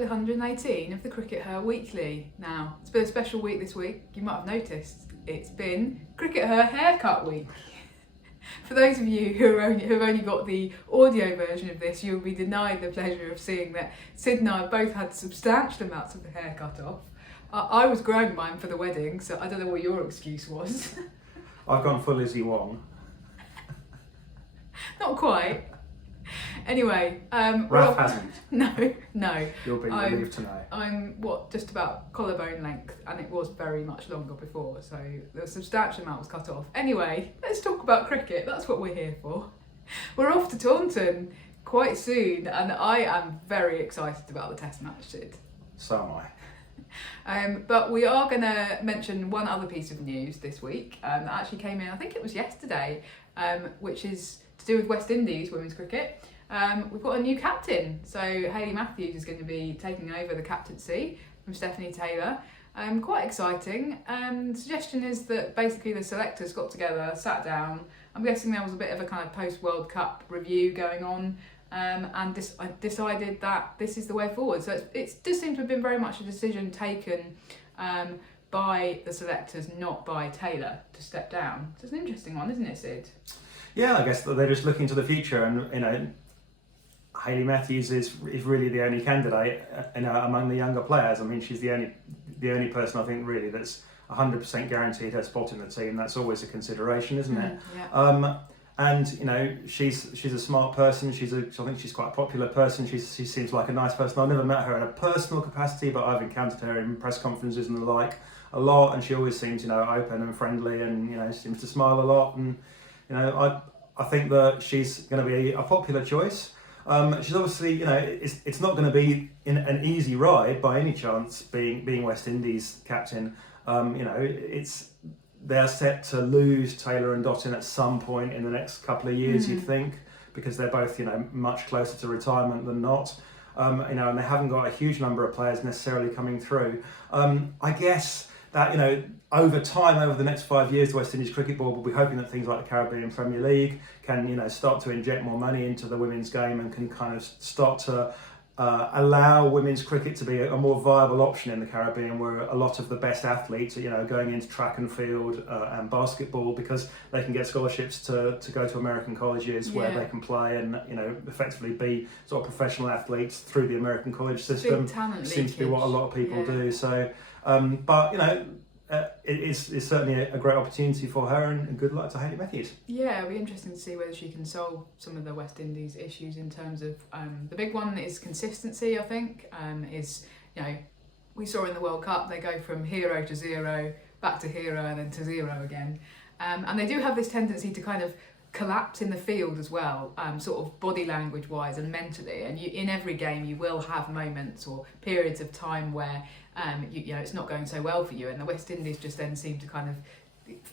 episode 118 of the CRICKETher Weekly. Now, it's been a special week this week. You might have noticed it's been CRICKETher Haircut Week. For those of you who have only got the audio version of this, you'll be denied the pleasure of seeing that Sid and I both had substantial amounts of the hair cut off. I was growing mine for the wedding, so I don't know what your excuse was. I've gone full Lizzie Wong. Not quite. Anyway, Raph hasn't. No. You'll be relieved to know. I'm just about collarbone length, and it was very much longer before, so the substantial amount was cut off. Anyway, let's talk about cricket. That's what we're here for. We're off to Taunton quite soon, and I am very excited about the Test match, Sid. So am I. But we are going to mention one other piece of news this week that actually came in, I think it was yesterday, which is to do with West Indies women's cricket. We've got a new captain, so Hayley Matthews is going to be taking over the captaincy from Stephanie Taylor. Quite exciting. The suggestion is that basically the selectors got together, sat down. I'm guessing there was a bit of a kind of post-World Cup review going on, and decided that this is the way forward. So it does seem to have been very much a decision taken by the selectors, not by Taylor, to step down. So it's an interesting one, isn't it, Sid? Yeah, I guess they're just looking to the future, and Hayley Matthews is really the only candidate among the younger players. I mean, she's the only person I think really that's 100% guaranteed her spot in the team. That's always a consideration, isn't it? Yeah. And she's a smart person. I think she's quite a popular person. She seems like a nice person. I've never met her in a personal capacity, but I've encountered her in press conferences and the like a lot, and she always seems open and friendly, and seems to smile a lot. And I think that she's going to be a popular choice. She's obviously, it's not going to be an easy ride by any chance being West Indies captain. They're set to lose Taylor and Dottin at some point in the next couple of years, you'd think, because they're both, much closer to retirement than not. And they haven't got a huge number of players necessarily coming through. I guess that, over time, over the next 5 years, the West Indies Cricket Board will be hoping that things like the Caribbean Premier League can, start to inject more money into the women's game and can kind of start to allow women's cricket to be a more viable option in the Caribbean, where a lot of the best athletes are, going into track and field and basketball, because they can get scholarships to go to American colleges where they can play and, effectively be sort of professional athletes through the American college system. Big talent Seems leakage. to be what a lot of people do. So, but, it's certainly a great opportunity for her, and good luck to Hayley Matthews. Yeah, it'll be interesting to see whether she can solve some of the West Indies issues in terms of the big one is consistency. I think we saw in the World Cup they go from hero to zero, back to hero, and then to zero again, and they do have this tendency to kind of collapse in the field as well, sort of body language wise and mentally, and in every game you will have moments or periods of time where it's not going so well for you, and the West Indies just then seem to kind of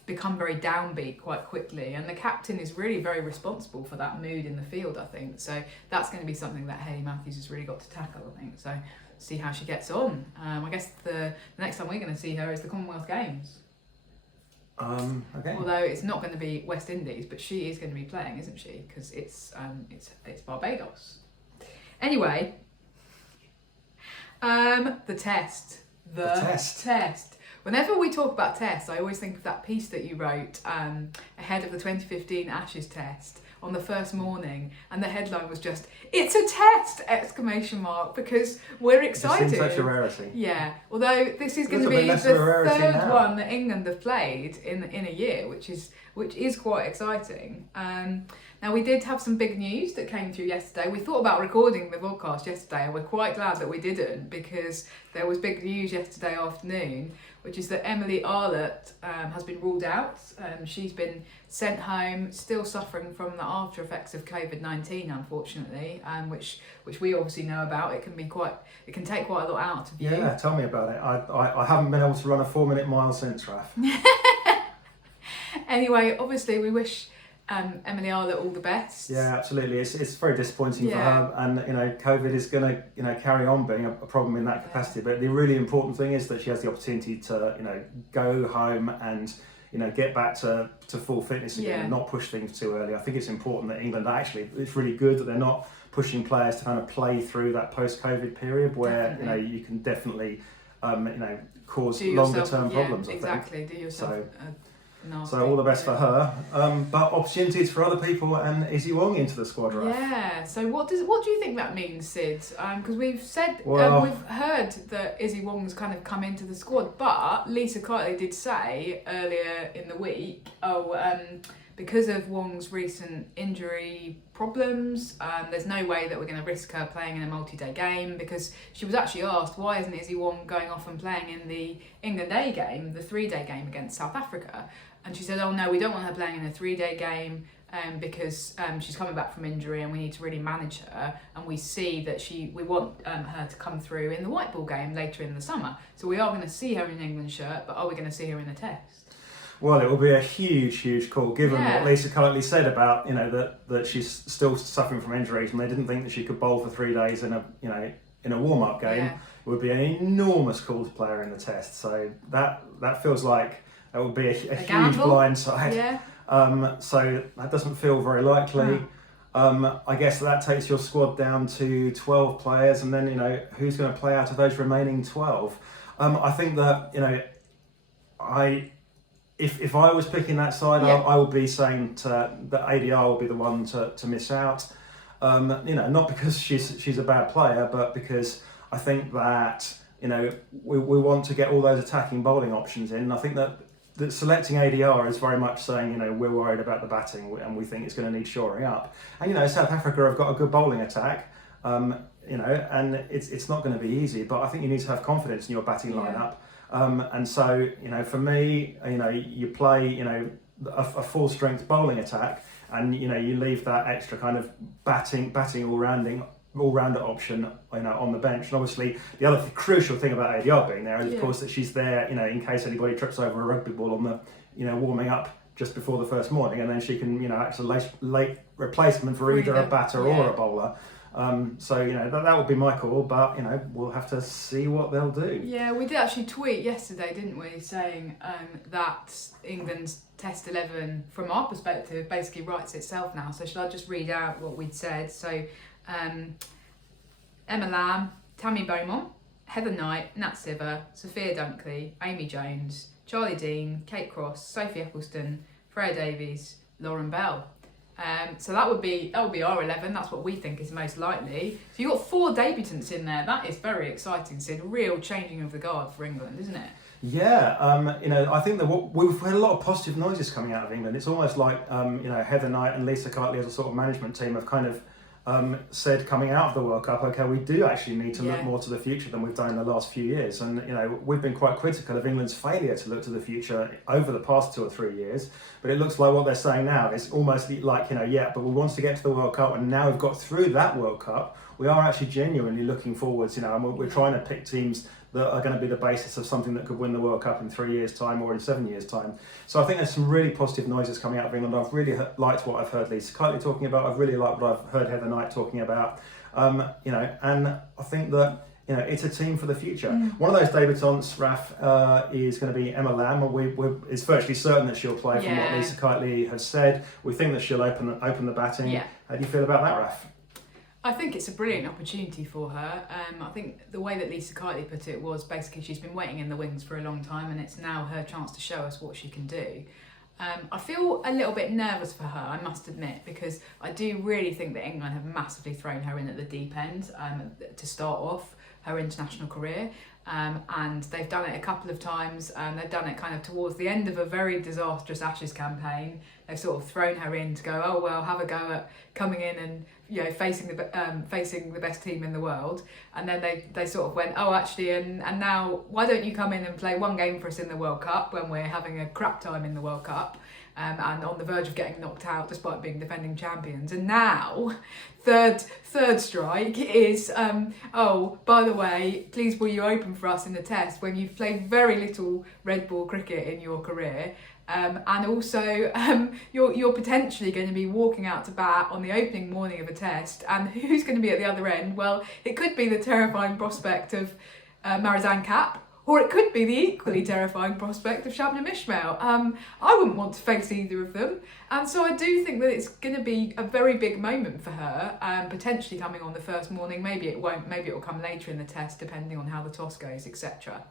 become very downbeat quite quickly, and the captain is really very responsible for that mood in the field, I think. So that's going to be something that Hayley Matthews has really got to tackle, I think. So see how she gets on. I guess the next time we're going to see her is the Commonwealth Games. Okay. Although it's not going to be West Indies, but she is going to be playing, isn't she? Because it's Barbados. Anyway, the test. The test. Whenever we talk about tests, I always think of that piece that you wrote ahead of the 2015 Ashes test on the first morning, and the headline was just "It's a test!" exclamation mark, because we're excited. It seems such a rarity. Yeah, although this is going to be the third one that England have played in a year, which is quite exciting. Now, we did have some big news that came through yesterday. We thought about recording the podcast yesterday, and we're quite glad that we didn't, because there was big news yesterday afternoon, which is that Emily Arlott has been ruled out. She's been sent home, still suffering from the after effects of COVID-19, unfortunately, which we obviously know about. It can take quite a lot out of you. Yeah, tell me about it. I haven't been able to run a 4-minute mile since, Raph. Anyway, obviously we wish Emily Arlott all the best. Yeah, absolutely. It's very disappointing for her, and COVID is going to carry on being a problem in that capacity. But the really important thing is that she has the opportunity to go home and get back to full fitness again, and not push things too early. I think it's important that England it's really good that they're not pushing players to kind of play through that post-COVID period where Definitely. you can definitely cause Do longer yourself- term problems. Exactly. I think. Do yourself a nasty. So all the best for her. But opportunities for other people and Izzy Wong into the squad, right? Yeah. So what do you think that means, Sid? Because we've said Well- we've heard that Izzy Wong's kind of come into the squad, but Lisa Kiteley did say earlier in the week, because of Wong's recent injury problems, there's no way that we're going to risk her playing in a multi-day game, because she was actually asked, why isn't Izzy Wong going off and playing in the England A game, the 3-day game against South Africa? And she said, oh no, we don't want her playing in a 3-day game because she's coming back from injury and we need to really manage her, and we see that we want her to come through in the white ball game later in the summer. So we are going to see her in an England shirt, but are we going to see her in the test? Well, it will be a huge call, given Yeah. what Lisa Kiteley said about that she's still suffering from injuries, and they didn't think that she could bowl for 3 days in a warm-up game. Yeah. It would be an enormous call to play her in the test. So that feels like that would be a huge gamble? blindside. Yeah. So that doesn't feel very likely. I guess that takes your squad down to 12 players, and then who's going to play out of those remaining 12? I think that If I was picking that side, Yeah. I would be saying that ADR will be the one to miss out. Not because she's a bad player, but because I think that we want to get all those attacking bowling options in. And I think that selecting ADR is very much saying we're worried about the batting and we think it's going to need shoring up. And South Africa have got a good bowling attack. And it's not going to be easy, but I think you need to have confidence in your batting lineup. And so, for me, you play, a full strength bowling attack, and you leave that extra kind of batting all-rounder option, on the bench. And obviously, the other crucial thing about ADR being there is, of course, that she's there, in case anybody trips over a rugby ball on the, warming up just before the first morning, and then she can, act as a late replacement for either a batter or a bowler. That would be my call, but we'll have to see what they'll do. Yeah, we did actually tweet yesterday, didn't we, saying that England's Test 11, from our perspective, basically writes itself now. So shall I just read out what we'd said? So Emma Lamb, Tammy Beaumont, Heather Knight, Nat Siver, Sophia Dunkley, Amy Jones, Charlie Dean, Kate Cross, Sophie Eccleston, Freya Davies, Lauren Bell. So that would be our 11. That's what we think is most likely. So you've got 4 debutants in there. That is very exciting, Sid. Real changing of the guard for England, isn't it? Yeah, I think that we've had a lot of positive noises coming out of England. It's almost like Heather Knight and Lisa Kiteley as a sort of management team have kind of said coming out of the World Cup, okay, we do actually need to look more to the future than we've done in the last few years. And we've been quite critical of England's failure to look to the future over the past 2 or 3 years. But it looks like what they're saying now is almost like but we want to get to the World Cup, and now we've got through that World Cup, we are actually genuinely looking forwards. And we're trying to pick teams that are going to be the basis of something that could win the World Cup in 3 years' time or in 7 years' time. So I think there's some really positive noises coming out of England. I've really liked what I've heard Lisa Kiteley talking about. I've really liked what I've heard Heather Knight talking about. And I think that it's a team for the future. One of those debutants, Raf, is going to be Emma Lamb. It's virtually certain that she'll play from what Lisa Kiteley has said. We think that she'll open the batting. Yeah. How do you feel about that, Raf? I think it's a brilliant opportunity for her. I think the way that Lisa Kiteley put it was basically she's been waiting in the wings for a long time, and it's now her chance to show us what she can do. I feel a little bit nervous for her, I must admit, because I do really think that England have massively thrown her in at the deep end to start off her international career. And they've done it a couple of times. They've done it kind of towards the end of a very disastrous Ashes campaign. They've sort of thrown her in to go, oh well, have a go at coming in and facing the best team in the world. And then they sort of went, oh actually, and now why don't you come in and play 1 game for us in the World Cup when we're having a crap time in the World Cup. And on the verge of getting knocked out despite being defending champions. And now, third strike is, oh, by the way, please will you open for us in the test when you've played very little red ball cricket in your career. And also, you're potentially going to be walking out to bat on the opening morning of a test. And who's going to be at the other end? Well, it could be the terrifying prospect of Marizanne Kapp, or it could be the equally terrifying prospect of Shabnam Ishmael. I wouldn't want to face either of them. And so I do think that it's going to be a very big moment for her, potentially coming on the first morning. Maybe it won't, maybe it will come later in the test, depending on how the toss goes, etc.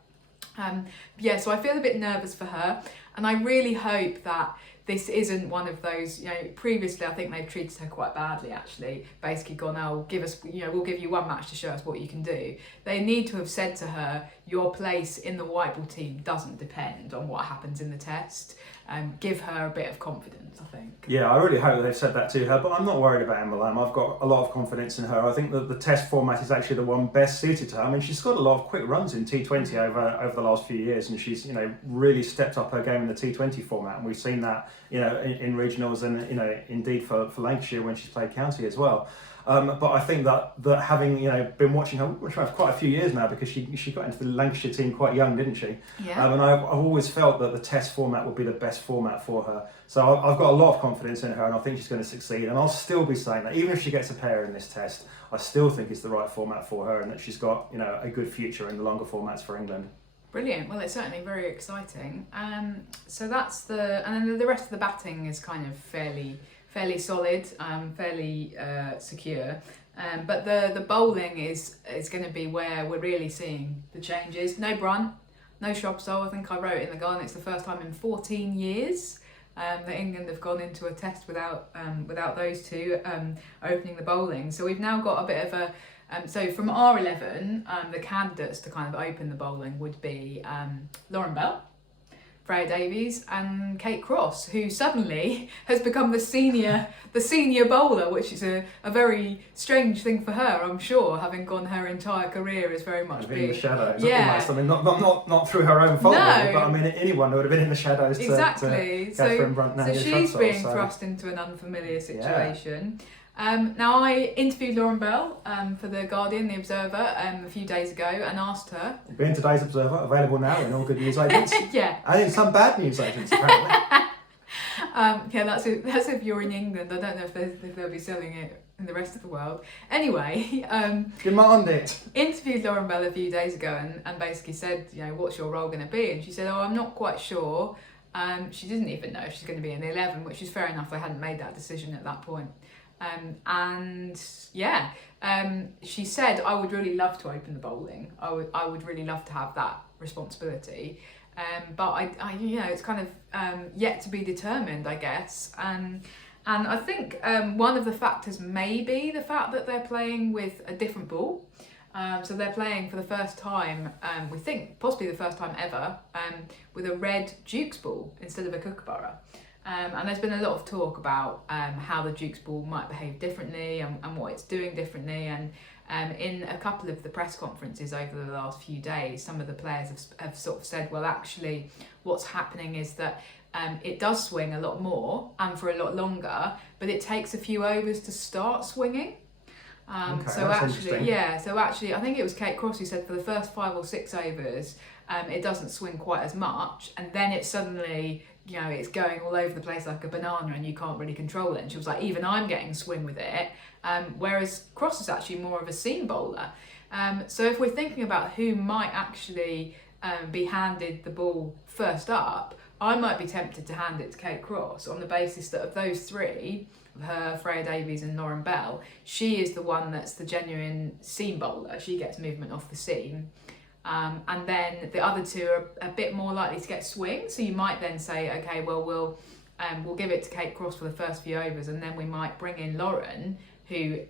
Yeah, so I feel a bit nervous for her, and I really hope that this isn't one of those, previously I think they've treated her quite badly actually, basically gone, oh, give us, we'll give you one match to show us what you can do. They need to have said to her, your place in the white ball team doesn't depend on what happens in the test. Give her a bit of confidence, I think. Yeah, I really hope they've said that to her, but I'm not worried about Emma Lamb. I've got a lot of confidence in her. I think that the test format is actually the one best suited to her. I mean, she's got a lot of quick runs in T20 over the last few years, and she's really stepped up her game in the T20 format, and we've seen that in regionals and indeed for Lancashire when she's played county as well. But I think that having been watching her for quite a few years now, because she got into the Lancashire team quite young, didn't she? Yeah. And I've always felt that the test format would be the best format for her. So I've got a lot of confidence in her, and I think she's going to succeed. And I'll still be saying that even if she gets a pair in this test, I still think it's the right format for her, and that she's got a good future in the longer formats for England. Brilliant. Well, it's certainly very exciting. So that's and then the rest of the batting is kind of fairly solid, fairly secure. But the bowling is going to be where we're really seeing the changes. No Brunt, no Shrubsole. I think I wrote in the Garden, it's the first time in 14 years that England have gone into a test without those two opening the bowling. So we've now got a bit of a... so from R11, the candidates to kind of open the bowling would be Lauren Bell, Freya Davies and Kate Cross, who suddenly has become the senior bowler, which is a very strange thing for her, I'm sure, having gone her entire career as very much being in the shadows. Yeah. Almost. I mean, not through her own fault, No. really, but I mean, anyone would have been in the shadows exactly. to Catherine Brunt. So she's being thrust into an unfamiliar situation. Yeah. Now, I interviewed Lauren Bell for The Guardian, The Observer, a few days ago, and asked her... Being today's Observer, available now in all good news agents. Yeah. And in some bad news agents, apparently. Yeah, that's if you're in England. I don't know if they'll be selling it in the rest of the world. Anyway... Demand it! Interviewed Lauren Bell a few days ago and basically said, what's your role going to be? And she said, I'm not quite sure. She didn't even know if she's going to be in the 11, which is fair enough. They hadn't made that decision at that point. She said, I would really love to open the bowling. I would really love to have that responsibility. But I it's kind of yet to be determined, I guess. And I think one of the factors may be the fact that they're playing with a different ball. So they're playing for the first time, we think possibly the first time ever, with a red Duke's ball instead of a Kookaburra. And there's been a lot of talk about how the Duke's ball might behave differently and what it's doing differently. And in a couple of the press conferences over the last few days, some of the players have sort of said, well, actually, what's happening is that it does swing a lot more and for a lot longer, but it takes a few overs to start swinging. Okay, so actually, I think it was Kate Cross who said for the first 5 or 6 overs, it doesn't swing quite as much, and then it suddenly... it's going all over the place like a banana and you can't really control it. And she was like, even I'm getting swing with it. Whereas Cross is actually more of a seam bowler. So if we're thinking about who might actually be handed the ball first up, I might be tempted to hand it to Kate Cross on the basis that of those three, her, Freya Davies and Lauren Bell, she is the one that's the genuine seam bowler. She gets movement off the seam. And then the other two are a bit more likely to get swing. So you might then say, okay, well, we'll give it to Kate Cross for the first few overs, and then we might bring in Lauren, who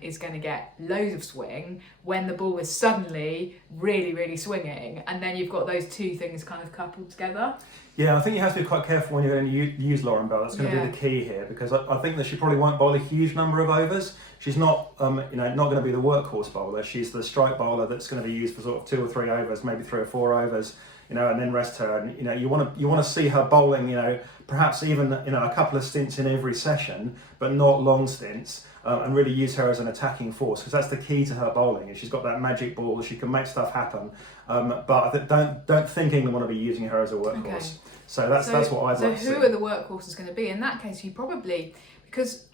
is going to get loads of swing when the ball is suddenly really, really swinging. And then you've got those two things kind of coupled together. Yeah, I think you have to be quite careful when you're going to use Lauren Bell. That's going to be the key here, because I think that she probably won't bowl a huge number of overs. She's not, not going to be the workhorse bowler. She's the strike bowler that's going to be used for sort of 2 or 3 overs, maybe 3 or 4 overs, and then rest her. And you want to see her bowling, perhaps even a couple of stints in every session, but not long stints. And really use her as an attacking force, because that's the key to her bowling. And she's got that magic ball; she can make stuff happen. But don't think England want to be using her as a workhorse. Okay. So that's what I'd like to see. So who are the workhorses going to be? In that case, you probably, because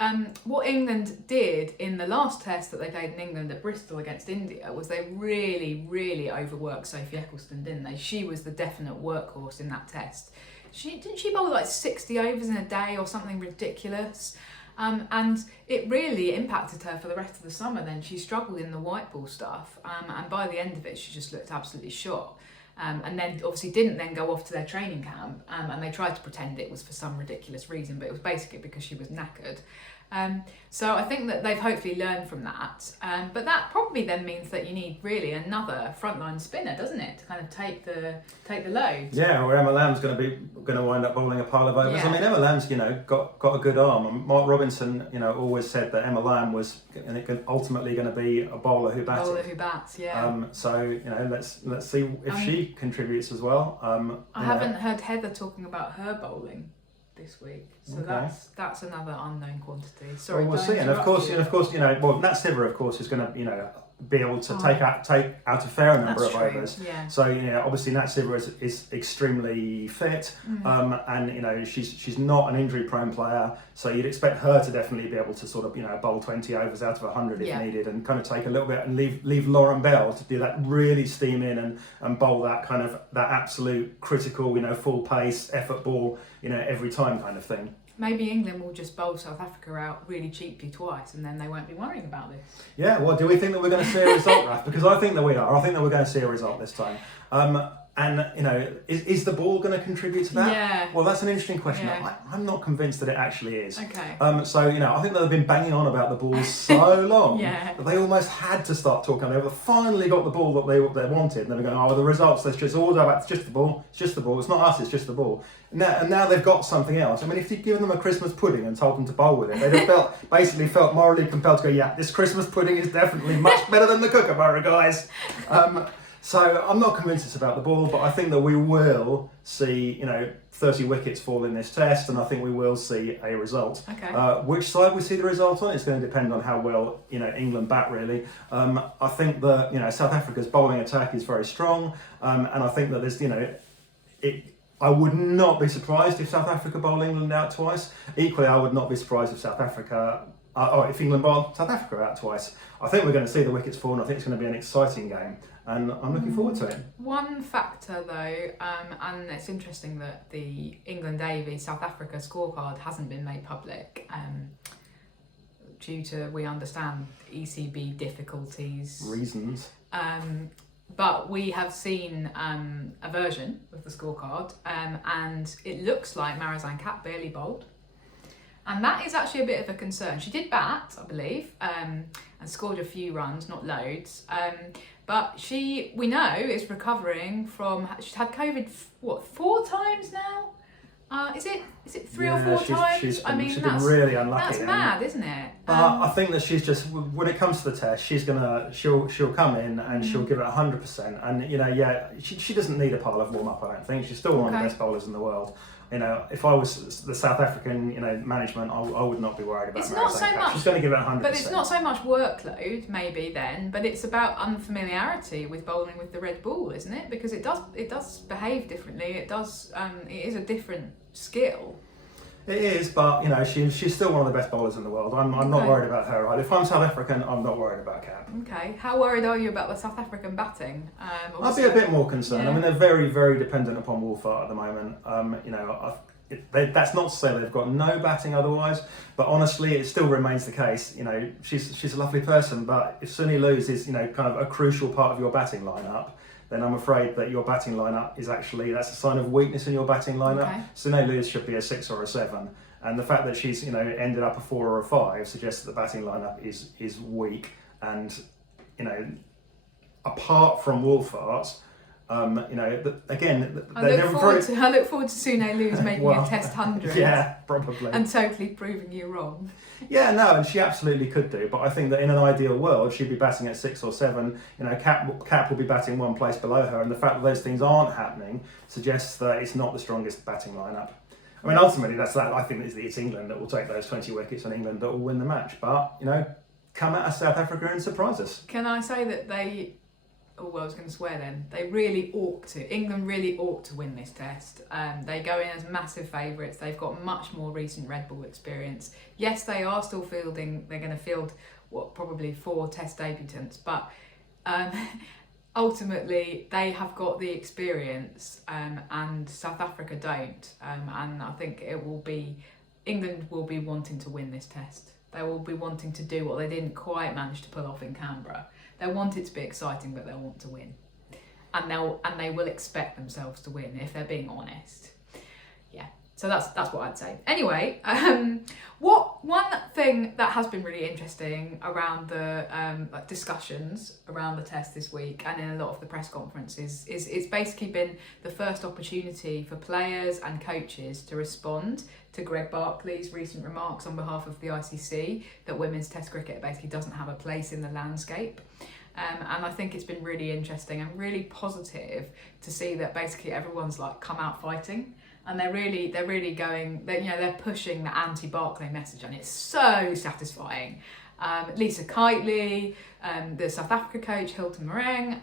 what England did in the last test that they played in England at Bristol against India was they really, really overworked Sophie Ecclestone, didn't they? She was the definite workhorse in that test. Didn't she bowl like 60 overs in a day or something ridiculous? And it really impacted her for the rest of the summer. Then she struggled in the white ball stuff, and by the end of it, she just looked absolutely shot. And then obviously didn't then go off to their training camp, and they tried to pretend it was for some ridiculous reason, but it was basically because she was knackered. So I think that they've hopefully learned from that, but that probably then means that you need really another frontline spinner, doesn't it, to kind of take the load. Yeah, or Emma Lamb's going to wind up bowling a pile of overs. Yeah. I mean, Emma Lamb's got a good arm. And Mark Robinson always said that Emma Lamb was ultimately going to be a bowler who batted. Bowler who bats, yeah. So let's see if she contributes as well. I haven't heard Heather talking about her bowling this week, so Okay. that's another unknown quantity. Sorry, Well, we'll see, and of course, Nat Siver, of course, is going to be able to take out a fair number of overs. Yeah. So obviously Nat Siver is extremely fit, and she's not an injury-prone player, so you'd expect her to definitely be able to sort of bowl 20 overs out of 100 if needed, and kind of take a little bit and leave Lauren Bell to do that, really steam in and bowl that kind of that absolute critical full pace effort ball every time kind of thing. Maybe England will just bowl South Africa out really cheaply twice, and then they won't be worrying about this. Yeah, well, do we think that we're going to see a result, Raf? Because I think that we are. I think that we're going to see a result this time. And is the ball going to contribute to that? Yeah. Well, that's an interesting question. Yeah. I'm not convinced that it actually is. Okay. So I think that they've been banging on about the ball so long Yeah. that they almost had to start talking. They finally got the ball that they wanted, and they were going, "Oh, the results. It's just the ball. It's just the ball. It's not us. It's just the ball." And now they've got something else. I mean, if you'd given them a Christmas pudding and told them to bowl with it, they'd have basically felt morally compelled to go, "Yeah, this Christmas pudding is definitely much better than the kookaburra, guys." So I'm not convinced it's about the ball, but I think that we will see, 30 wickets fall in this test, and I think we will see a result. Okay. Which side we see the result on is going to depend on how well, England bat really. I think that, South Africa's bowling attack is very strong, and I think that there's, I would not be surprised if South Africa bowl England out twice. Equally, I would not be surprised if if England bowl South Africa out twice. I think we're going to see the wickets fall, and I think it's going to be an exciting game, and I'm looking forward to it. One factor though, and it's interesting that the England A v South Africa scorecard hasn't been made public due to, we understand, ECB difficulties. Reasons. But we have seen a version of the scorecard, and it looks like Marizanne Kapp barely bowled. And that is actually a bit of a concern. She did bat, I believe, and scored a few runs, not loads. But we know, is recovering from, she's had COVID, 4 times now? Is it 3 or 4 times? She's been really unlucky. That's mad, isn't it? I think that she's just, when it comes to the test, she'll come in and she'll give it 100%. And she doesn't need a pile of warm up. I don't think she's still one of the best bowlers in the world. If I was the South African, management, I would not be worried about. It's not so much. She's going to give it 100%. But it's not so much workload, maybe then, but it's about unfamiliarity with bowling with the red ball, isn't it? Because it does behave differently. It is a different skill. It is, but she's still one of the best bowlers in the world. I'm not worried about her. Right? If I'm South African, I'm not worried about Kapp. Okay, how worried are you about the South African batting? I'd be a bit more concerned. Yeah. I mean, they're very, very dependent upon Wolfart at the moment. That's not to say they've got no batting otherwise, but honestly, it still remains the case. She's a lovely person, but if Sunny Luz is kind of a crucial part of your batting lineup, then I'm afraid that your batting lineup that's a sign of weakness in your batting lineup. Okay. Sunny Luz should be a 6 or a 7. And the fact that she's ended up a 4 or a 5 suggests that the batting lineup is weak. And apart from Wolfart, again, I look forward to Sune Luz making a Test 100. Yeah, probably. And totally proving you wrong. Yeah, no, and she absolutely could do. But I think that in an ideal world, she'd be batting at 6 or 7. Kapp will be batting one place below her, and the fact that those things aren't happening suggests that it's not the strongest batting lineup. I mean, ultimately, that's that. I think it's England that will take those 20 wickets, and England that will win the match. But come at us, South Africa, and surprise us. Can I say that they oh, I was going to swear then. They really ought to. England really ought to win this test. They go in as massive favourites. They've got much more recent red ball experience. Yes, they are still fielding. They're going to field probably 4 test debutants, but ultimately they have got the experience, and South Africa don't. And I think England will be wanting to win this test. They will be wanting to do what they didn't quite manage to pull off in Canberra. They want it to be exciting, but they'll want to win, and they will expect themselves to win if they're being honest. Yeah, so that's what I'd say. Anyway, one thing that has been really interesting around the discussions around the test this week and in a lot of the press conferences is it's basically been the first opportunity for players and coaches to respond to Greg Barclay's recent remarks on behalf of the ICC that women's test cricket basically doesn't have a place in the landscape. And I think it's been really interesting and really positive to see that basically everyone's like come out fighting, and they're really going, they're pushing the anti-Barclay message, and it's so satisfying. Lisa Kitely, the South Africa coach Hilton Mereng,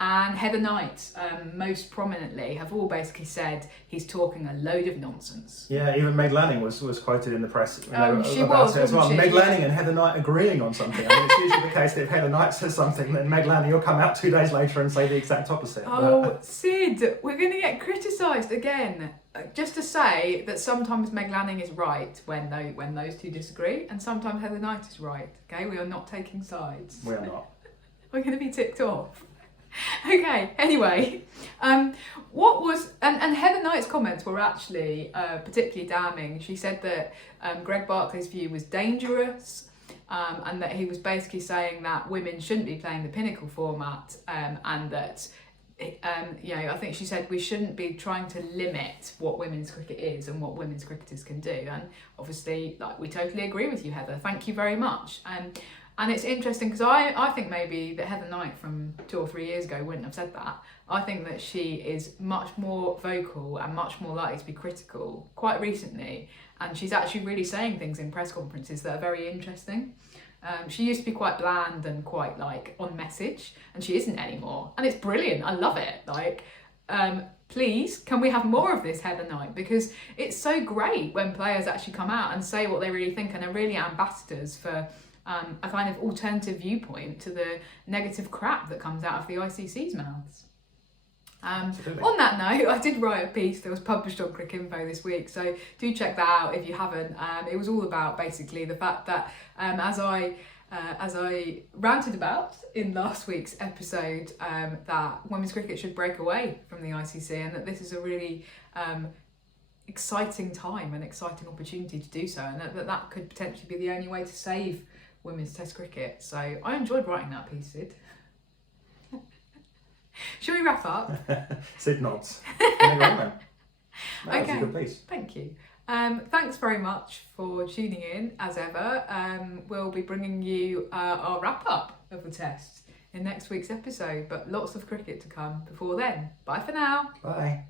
and Heather Knight, most prominently, have all basically said he's talking a load of nonsense. Yeah, even Meg Lanning was quoted in the press She about was, it as well. wasn't she? Meg Lanning and Heather Knight agreeing on something. I mean, it's usually the case that if Heather Knight says something, then Meg Lanning will come out 2 days later and say the exact opposite. Oh, Sid, we're going to get criticised again. Just to say that sometimes Meg Lanning is right when those two disagree, and sometimes Heather Knight is right. Okay, we are not taking sides. We are not. We're going to be ticked off. Okay, anyway, and Heather Knight's comments were actually particularly damning. She said that Greg Barclay's view was dangerous, and that he was basically saying that women shouldn't be playing the Pinnacle format, and that I think she said we shouldn't be trying to limit what women's cricket is and what women's cricketers can do. And obviously, we totally agree with you, Heather. Thank you very much. And it's interesting because I think maybe that Heather Knight from 2 or 3 years ago wouldn't have said that. I think that she is much more vocal and much more likely to be critical quite recently. And she's actually really saying things in press conferences that are very interesting. She used to be quite bland and quite on message, and she isn't anymore. And it's brilliant. I love it. Please, can we have more of this, Heather Knight? Because it's so great when players actually come out and say what they really think and are really ambassadors for a kind of alternative viewpoint to the negative crap that comes out of the ICC's mouths. On that note, I did write a piece that was published on CRICKETher this week, so do check that out if you haven't. It was all about basically the fact that as I ranted about in last week's episode, that women's cricket should break away from the ICC, and that this is a really exciting time, an exciting opportunity to do so, and that could potentially be the only way to save women's test cricket. So I enjoyed writing that piece, Sid. Shall we wrap up? Sid nods. That was Okay. a good piece. Thank you. Thanks very much for tuning in, as ever. We'll be bringing you our wrap-up of the test in next week's episode, but lots of cricket to come before then. Bye for now. Bye.